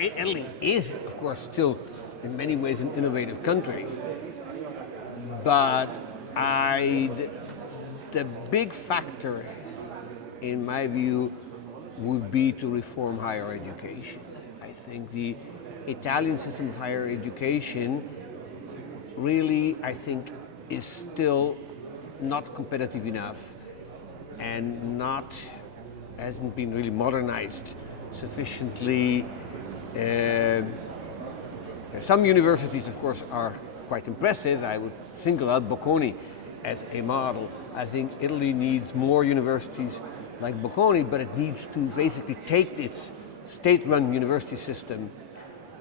Italy is, of course, still in many ways an innovative country, but the big factor, in my view, would be to reform higher education. I think the Italian system of higher education really, I think, is still not competitive enough and hasn't been really modernized sufficiently. Some universities, of course, are quite impressive. I would single out Bocconi as a model. I think Italy needs more universities like Bocconi, but it needs to basically take its state-run university system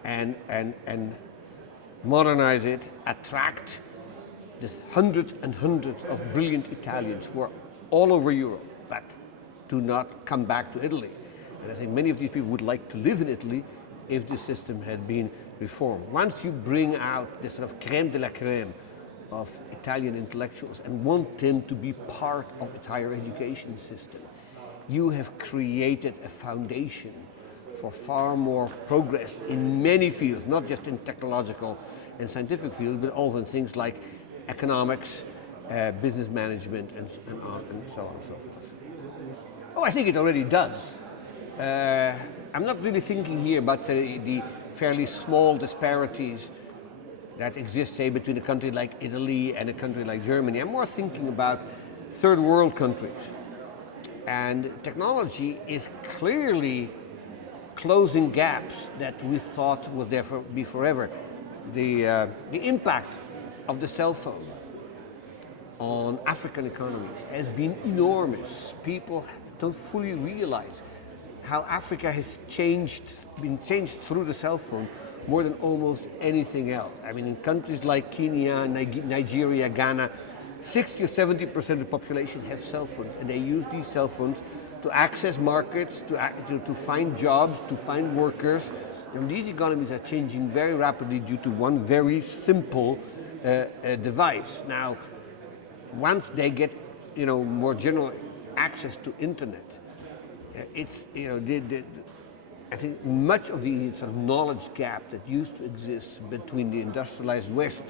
and modernize it, attract this hundreds and hundreds of brilliant Italians who are all over Europe that do not come back to Italy. And I think many of these people would like to live in Italy if the system had been reformed. Once you bring out this sort of crème de la crème of Italian intellectuals and want them to be part of its higher education system, you have created a foundation for far more progress in many fields, not just in technological and scientific fields, but also in things like economics, business management, and so on and so forth. Oh, I think it already does. I'm not really thinking here about the fairly small disparities that exist, say, between a country like Italy and a country like Germany. I'm more thinking about third world countries. And technology is clearly closing gaps that we thought would be forever. The impact of the cell phone on African economies has been enormous. People don't fully realize how Africa has been changed through the cell phone more than almost anything else. I mean, in countries like Kenya, Nigeria, Ghana, 60 or 70% of the population have cell phones, and they use these cell phones to access markets, to find jobs, to find workers. And these economies are changing very rapidly due to one very simple device. Now, once they get, more general access to internet, I think much of the sort of knowledge gap that used to exist between the industrialized West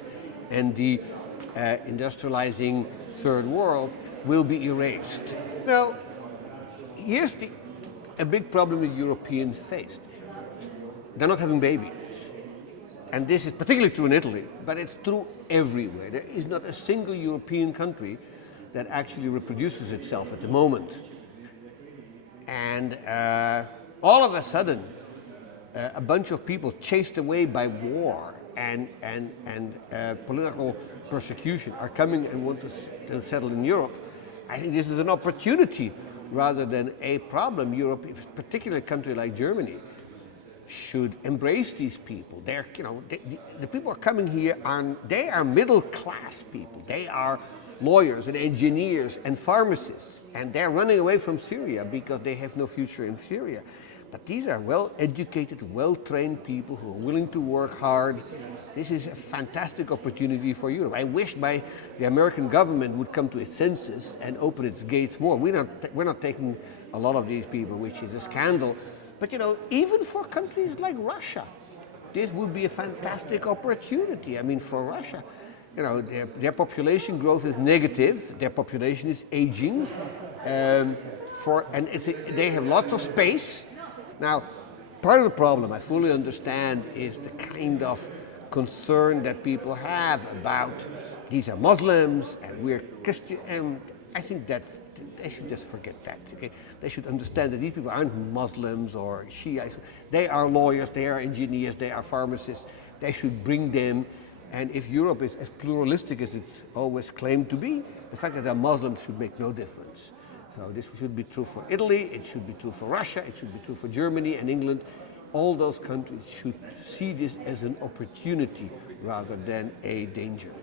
and the industrializing third world will be erased. Now, here's a big problem that Europeans face. They're not having babies. And this is particularly true in Italy, but it's true everywhere. There is not a single European country that actually reproduces itself at the moment. And all of a sudden, a bunch of people chased away by war and political persecution are coming and want to settle in Europe. I think this is an opportunity rather than a problem. Europe, particularly a country like Germany, should embrace these people. They're, the people who are coming here they are middle class people. They are lawyers and engineers and pharmacists, and they're running away from Syria because they have no future in Syria. But these are well-educated, well-trained people who are willing to work hard. This is a fantastic opportunity for Europe. I wish the American government would come to its senses and open its gates more. We're not taking a lot of these people, which is a scandal. But even for countries like Russia, this would be a fantastic opportunity. I mean, for Russia, their population growth is negative. Their population is aging, they have lots of space. Now, part of the problem, I fully understand, is the kind of concern that people have about these are Muslims and we're Christian, and I think they should just forget that. Okay? They should understand that these people aren't Muslims or Shiites. They are lawyers, they are engineers, they are pharmacists. They should bring them. And if Europe is as pluralistic as it's always claimed to be, the fact that they're Muslims should make no difference. So this should be true for Italy, it should be true for Russia, it should be true for Germany and England. All those countries should see this as an opportunity rather than a danger.